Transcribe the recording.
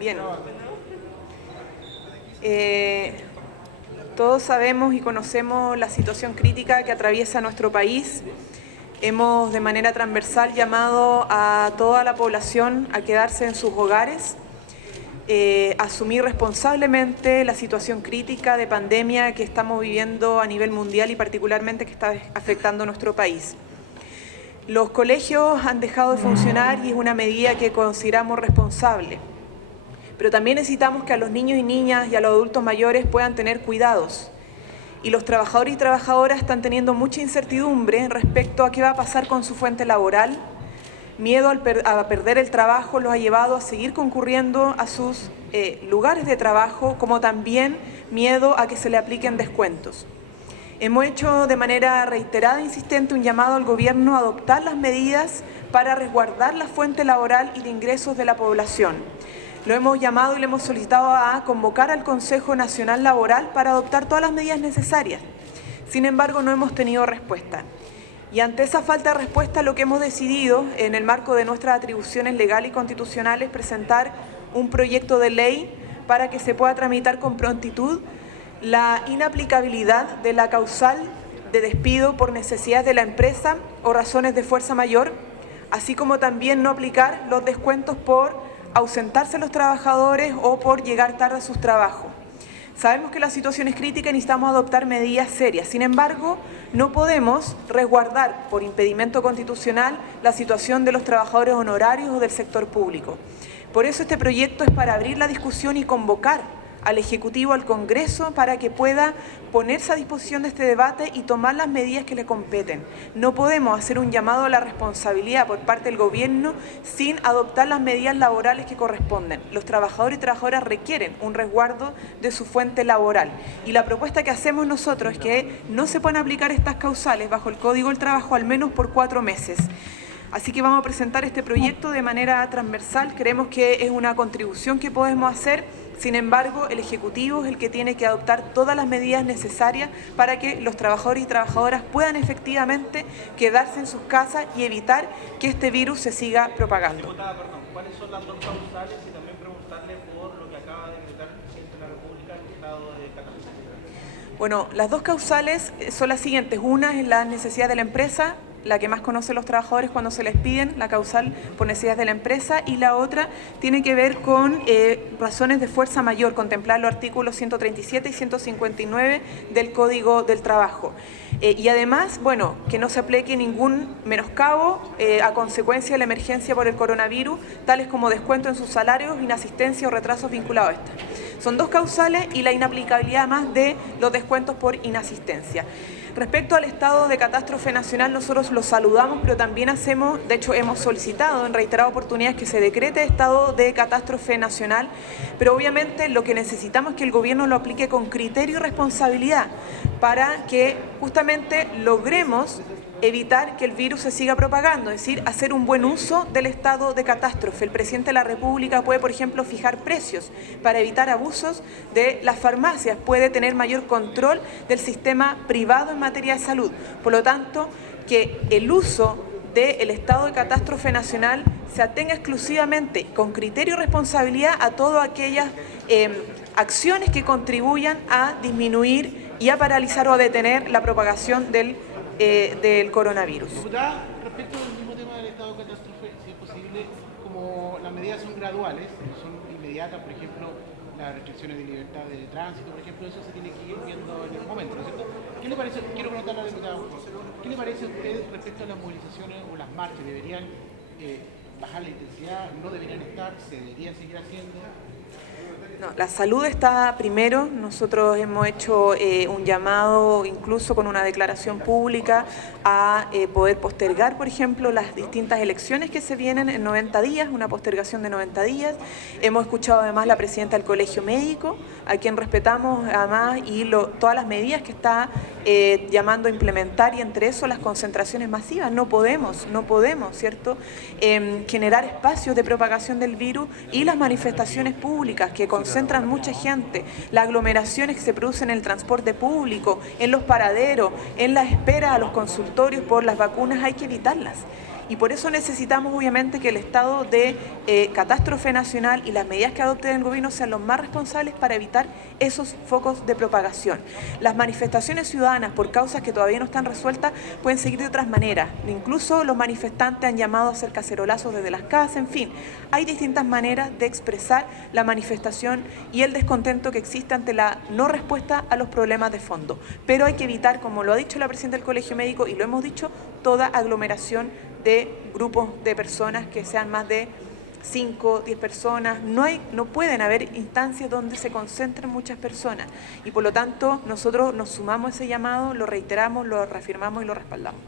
Bien. Todos sabemos y conocemos la situación crítica que atraviesa nuestro país. Hemos de manera transversal llamado a toda la población a quedarse en sus hogares, asumir responsablemente la situación crítica de pandemia que estamos viviendo a nivel mundial y particularmente que está afectando a nuestro país. Los colegios han dejado de funcionar y es una medida que consideramos responsable. Pero también necesitamos que a los niños y niñas y a los adultos mayores puedan tener cuidados. Y los trabajadores y trabajadoras están teniendo mucha incertidumbre respecto a qué va a pasar con su fuente laboral. Miedo a perder el trabajo los ha llevado a seguir concurriendo a sus lugares de trabajo, como también miedo a que se le apliquen descuentos. Hemos hecho de manera reiterada e insistente un llamado al gobierno a adoptar las medidas para resguardar la fuente laboral y de ingresos de la población. Lo hemos llamado y le hemos solicitado a convocar al Consejo Nacional Laboral para adoptar todas las medidas necesarias. Sin embargo, no hemos tenido respuesta. Y ante esa falta de respuesta, lo que hemos decidido, en el marco de nuestras atribuciones legales y constitucionales, es presentar un proyecto de ley para que se pueda tramitar con prontitud la inaplicabilidad de la causal de despido por necesidades de la empresa o razones de fuerza mayor, así como también no aplicar los descuentos por ausentarse los trabajadores o por llegar tarde a sus trabajos. Sabemos que la situación es crítica y necesitamos adoptar medidas serias. Sin embargo, no podemos resguardar por impedimento constitucional la situación de los trabajadores honorarios o del sector público. Por eso este proyecto es para abrir la discusión y convocar al Ejecutivo, al Congreso, para que pueda ponerse a disposición de este debate y tomar las medidas que le competen. No podemos hacer un llamado a la responsabilidad por parte del Gobierno sin adoptar las medidas laborales que corresponden. Los trabajadores y trabajadoras requieren un resguardo de su fuente laboral. Y la propuesta que hacemos nosotros es que no se puedan aplicar estas causales bajo el Código del Trabajo al menos por 4 meses. Así que vamos a presentar este proyecto de manera transversal. Creemos que es una contribución que podemos hacer. Sin embargo, el Ejecutivo es el que tiene que adoptar todas las medidas necesarias para que los trabajadores y trabajadoras puedan efectivamente quedarse en sus casas y evitar que este virus se siga propagando. Diputada, perdón, ¿cuáles son las dos causales? Y también preguntarle por lo que acaba de decretar el presidente de la República, el estado de catástrofe. Bueno, las dos causales son las siguientes. Una es la necesidad de la empresa, la que más conocen los trabajadores cuando se les piden, la causal por necesidades de la empresa, y la otra tiene que ver con razones de fuerza mayor, contemplar los artículos 137 y 159 del Código del Trabajo. Y además, bueno, que no se aplique ningún menoscabo a consecuencia de la emergencia por el coronavirus, tales como descuento en sus salarios, inasistencia o retrasos vinculados a esta. Son dos causales y la inaplicabilidad más de los descuentos por inasistencia. Respecto al estado de catástrofe nacional, nosotros lo saludamos, pero también de hecho hemos solicitado en reiteradas oportunidades que se decrete estado de catástrofe nacional, pero obviamente lo que necesitamos es que el gobierno lo aplique con criterio y responsabilidad para que justamente logremos evitar que el virus se siga propagando, es decir, hacer un buen uso del estado de catástrofe. El presidente de la República puede, por ejemplo, fijar precios para evitar abusos de las farmacias, puede tener mayor control del sistema privado en materia de salud. Por lo tanto, que el uso del estado de catástrofe nacional se atenga exclusivamente con criterio y responsabilidad a todas aquellas acciones que contribuyan a disminuir y a paralizar o a detener la propagación del coronavirus. Diputada, respecto al mismo tema del estado de catástrofe, si es posible, como las medidas son graduales, son inmediatas, por ejemplo, las restricciones de libertad de tránsito, por ejemplo, eso se tiene que ir viendo en el momento, ¿no es cierto? ¿Qué le parece, quiero preguntarle a la diputada, ¿qué le parece a usted respecto a las movilizaciones o las marchas? ¿Deberían bajar la intensidad? ¿No deberían estar? ¿Se deberían seguir haciendo? No, la salud está primero. Nosotros hemos hecho un llamado, incluso con una declaración pública, a poder postergar, por ejemplo, las distintas elecciones que se vienen en 90 días, una postergación de 90 días. Hemos escuchado además la presidenta del Colegio Médico, a quien respetamos además, y todas las medidas que está llamando a implementar, y entre eso las concentraciones masivas. No podemos, ¿cierto?, generar espacios de propagación del virus, y las manifestaciones públicas que concentran mucha gente, las aglomeraciones que se producen en el transporte público, en los paraderos, en la espera a los consultorios por las vacunas, hay que evitarlas. Y por eso necesitamos obviamente que el estado de catástrofe nacional y las medidas que adopte el gobierno sean los más responsables para evitar esos focos de propagación. Las manifestaciones ciudadanas por causas que todavía no están resueltas pueden seguir de otras maneras. Incluso los manifestantes han llamado a hacer cacerolazos desde las casas, en fin. Hay distintas maneras de expresar la manifestación y el descontento que existe ante la no respuesta a los problemas de fondo. Pero hay que evitar, como lo ha dicho la presidenta del Colegio Médico y lo hemos dicho, toda aglomeración de grupos de personas que sean más de 5, 10 personas. No pueden haber instancias donde se concentren muchas personas y por lo tanto nosotros nos sumamos a ese llamado, lo reiteramos, lo reafirmamos y lo respaldamos.